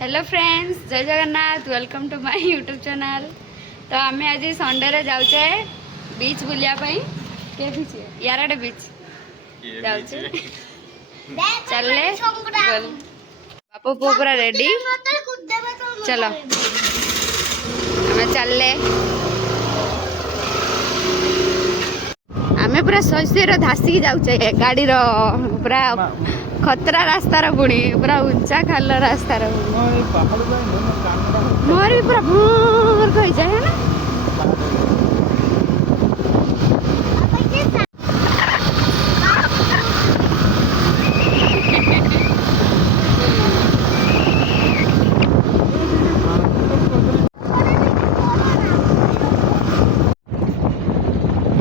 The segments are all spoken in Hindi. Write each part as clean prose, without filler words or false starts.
हेलो फ्रेंड्स, जय Jagannath. Welcome to my YouTube channel. तो आम आज संडे रे जाऊचे बीच बुलिया के बीच याराडे बीच जाऊचे चलले बापू पु पूरा रेडी चलो हमें चलले आमे पूरा शशि धासिकी जाऊचे गाड़ी रो पूरा खतरा रास्तार पुणी पूरा उच्चा खाल रास्तार मोर भी पूरा भूर कही जाए है ना।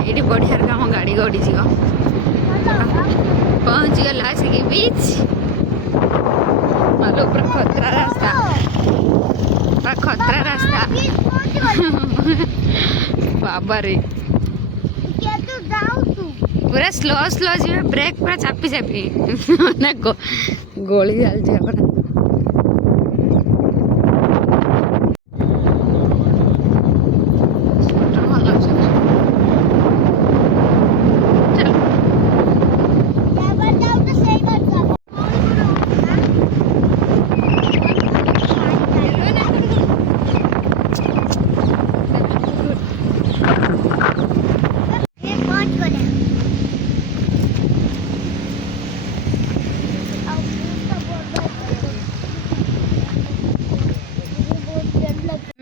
ये बढ़िया काम गाड़ी गड़ी जी पहुंच गला आसिक बीच मालो पूरा खतरा रास्ता पूरा खतरा रास्ता बाबा रे पूरा स्लो स्लो जी ब्रेक पूरा चापी चापी ना गोली चलती है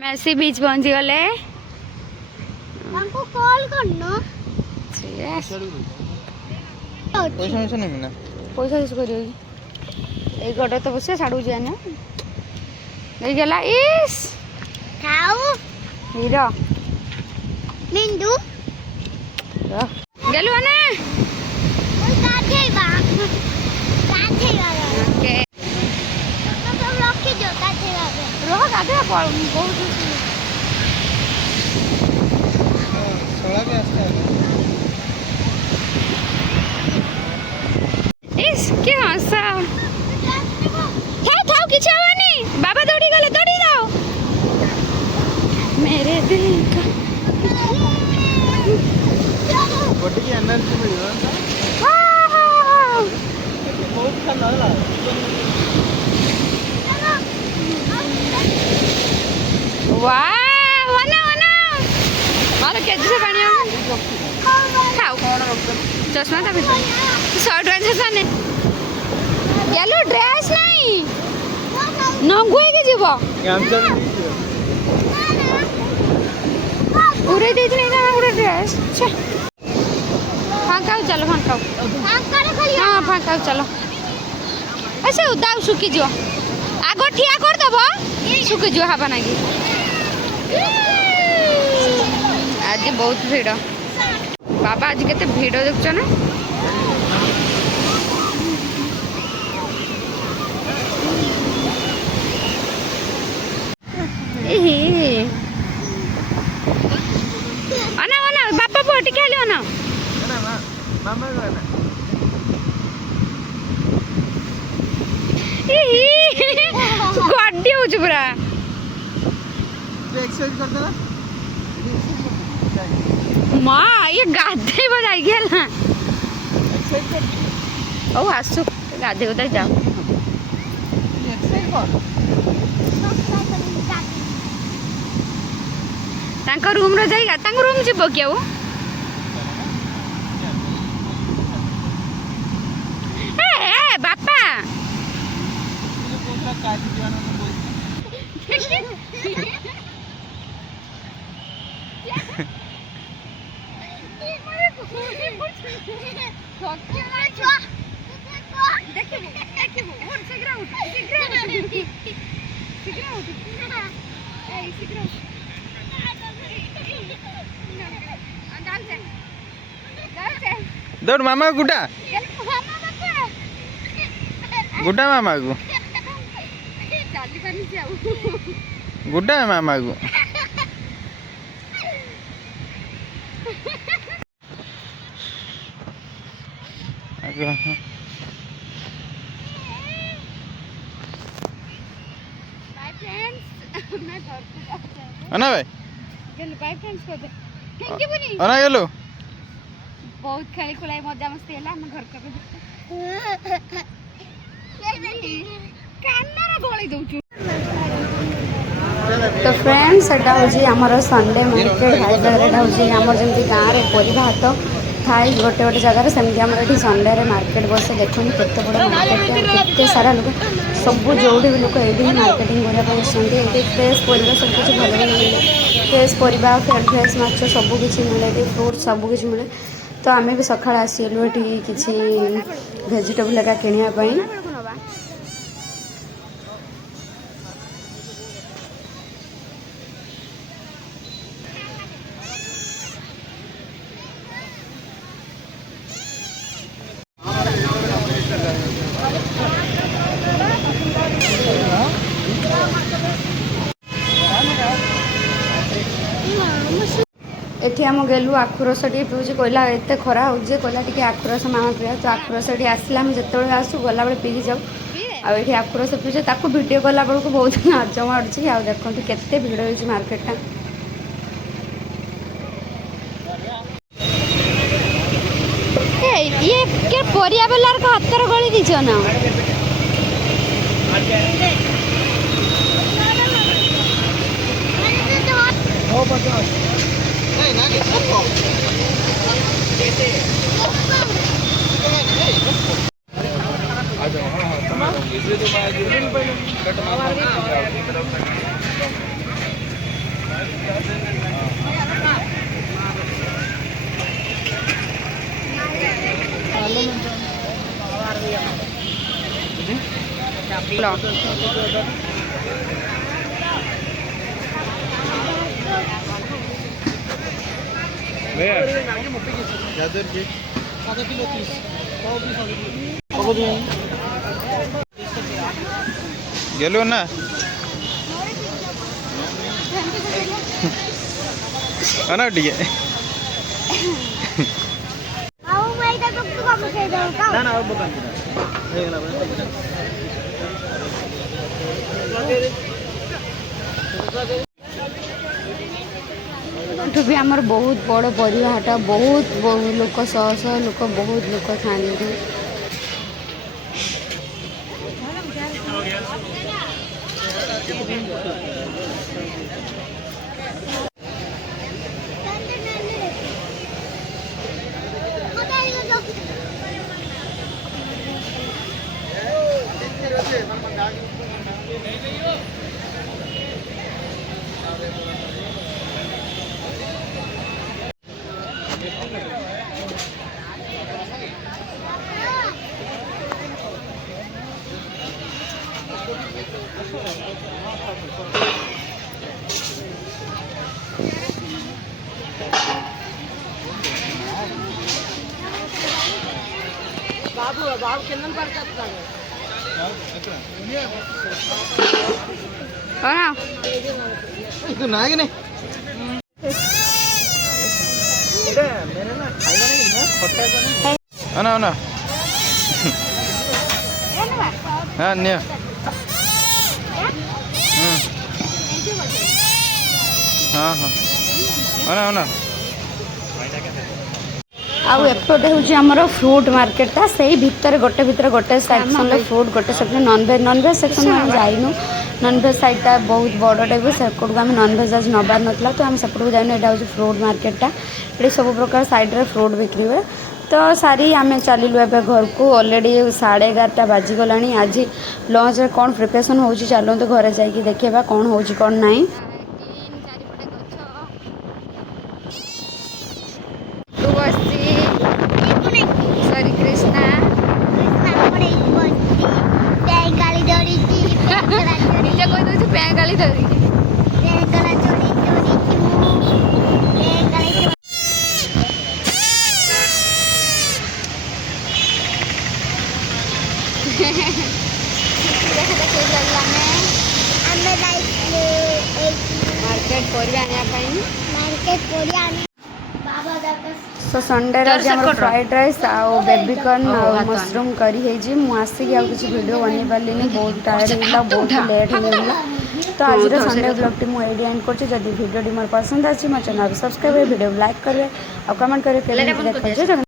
मेसी बीच पहुंची गले कॉल करनो पैसा नहीं मिला पैसा किस करियो ए गडे तो बसे साडू जाने नहीं गला इस खाऊ हीरो मिंदू गेलु ना काठेबा ओके तो रखी दो काठेबा रोह काठेबा बहुत सोला के आस्ते इस क्या हंसा थाओ किछ हवनी बाबा दौड़ी गले दौड़ी जाओ मेरे दिल का बॉडी की एनर्जी मिल बहुत ठंडा लग वाह वना वना मारो केजी से पानी खाओ चश्मा था भीतर शर्ट वाला चश्मा ने येलो ड्रेस नहीं नंगु है के जीवो पूरे दे नहीं ना पूरे ड्रेस फांकाओ चलो फांकाओ हाँ फांकाओ चलो ऐसे उदाव सुखी जो आगो ठिया कर दबो सुखी जो हवा नागी आज बहुत भीड़ बाबा आज केते भीड़ देखछ ना एहे अना अना बापा पोटी खेलियो ना मामा गना एहे गड्डी हो जुबरा एक्सरसाइज करता ना माँ ये गाधे बजाई गया ना ओ आसु गाधे उधर जाओ तांका रूम रो जाएगा तांका रूम जीवो क्या वो ए बापा दौड़ मामा गुड्डा गुड्डा मामा को गुड्डा मामा को अना भाई गेलु बाय फ्रेंड्स को दे थैंक यू बुनी अना गेलु बहुत खेली खुलाई मजा मस्ती हैला हम घर का कान्नारा गोली दउछु। तो फ्रेंड्स एटा होजी हमर संडे मार्केट हाइदर एटा होजी हमर जेंति गां रे परिबा हाट थाई गोटे गोटे जगह सेमती आम ये संडे रे मार्केट बसे देखो केते बड़ मार्केट केते सारा लोक सब जोड़ी भी लोक ये मार्केटिंग करने फ्रेश परिवा सब कुछ भल मिले फ्रेश परिवा फ्रेश माछ सब किसी मिले फ्रूट सब किसी मिले। तो आम भी सका आसलु ये किसी भेजिटेबल एका किनापी एठी आम गेलु आखुरस टे पीऊँ कहला एत खरा हो कहला टे आखुरस मामा पिया तो आखुरस टे आसला आम जो आसू गला बेले पीकी जाऊ आठी आखुरस पीछे ताकू भिडियो कला बेलू बहुत हजम आड़ुची आ देखो केते भिड़ हो मार्केटा ये के परिया बेलार का हाथ गली दीच ना गेलो ना अना ठीक है भी आमर बहुत बड़ परिवा हाट बहुत लोक शह शह लोक बहुत लोक खाती बाबू किन्नम पड़ता है नागिने अना अना हाँ निया हाँ हाँ अना अना आउ एपटे हूँ आमर फ्रूट मार्केटा से भितर गोटे सेक्शन फ्रूट गोटे सेक्शन नॉनवेज सेक्शन में जाइनु नॉनवेज साइडटा बहुत बड़ टाइप सेपट को आम नॉनवेज आज नबार नाला तो आम सेपट को जाइनु यहाँ हूँ फ्रूट मार्केटा ये सब प्रकार साइड्रे फ्रूट बिक्री हुए। तो सारी आम चलू ए घर को ऑलरेडी 11:30 बाजिगला आज लंच रे कौन प्रिपरेशन हो चलते घरे जाकि देखा कौन हो कौन ना सो संडे फ्राइड राइस आउ बेबीकॉर्न आउ मशरूम करी है जी मु आसिक आ किसी वीडियो बनी पार्ली बहुत टायर्ड होगा बहुत लेट होगा तो आज संडे ब्लॉग टी मुझे एंड कर भिडियो मोर पसंद अच्छी मो चैनल सब्सक्राइब वीडियो लाइक करेंगे और कमेंट करेंगे।